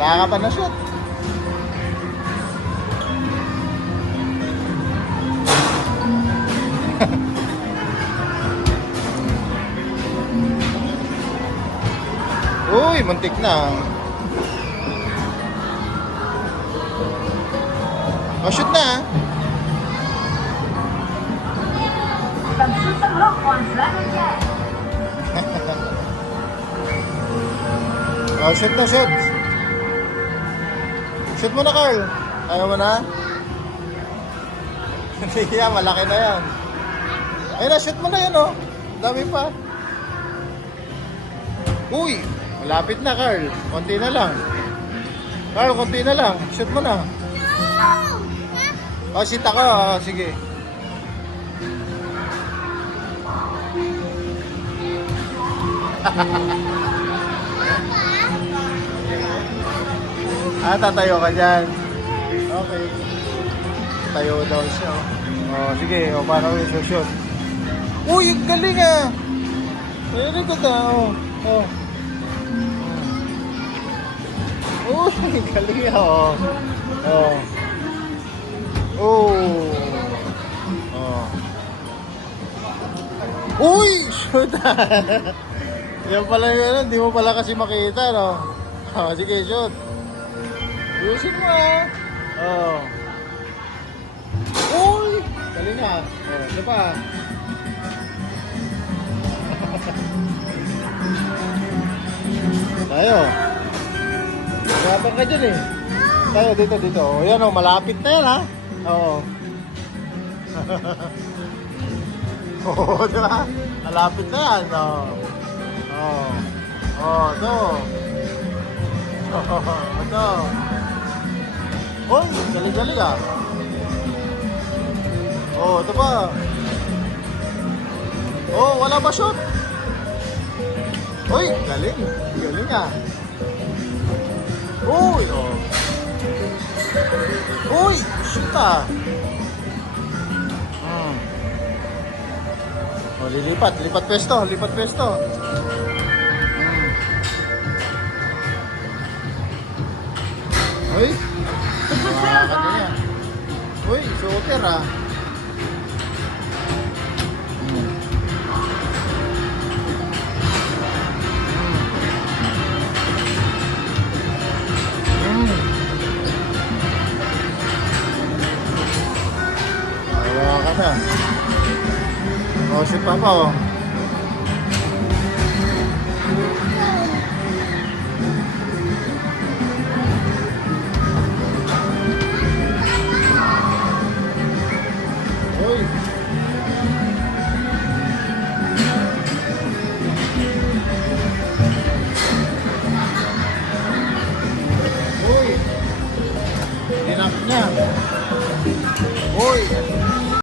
Wala ka pa na shoot. Uy, muntik na. Shoot na. Shoot na, shoot. Shoot mo na, Carl. Ayaw mo na? Hindi yan, malaki na yan. Ayun na, shoot mo na yan, oh. Dami pa. Uy, malapit na, Carl. Konti na lang. Carl, konti na lang. Shoot mo na. Shoot ako. Sige. Tatayo ka dyan. Okay. Tayo daw siya. Sige. Paano yung shoot? Uy, ang galing ah. Ayun ito ta. Uy, ang galing ah. Uy, shoot. Yan pala yun. Hindi mo pala kasi makita, no? Sige, shoot. Ayusin mo ah. Uy! Galing nga. Ito pa. Tayo. Gabang ka dyan eh. Tayo, dito. Ayan o, malapit na yan ha. Diba? Malapit na yan. Ito. Ito. Uy, galing ah. Ito pa. Wala ba shoot? Uy, galing ah. Uy, shoot ah. Lipat pwesto. Uy, kanya. Uy, shooter ah. Ka na. Shoot pa oh. Uy.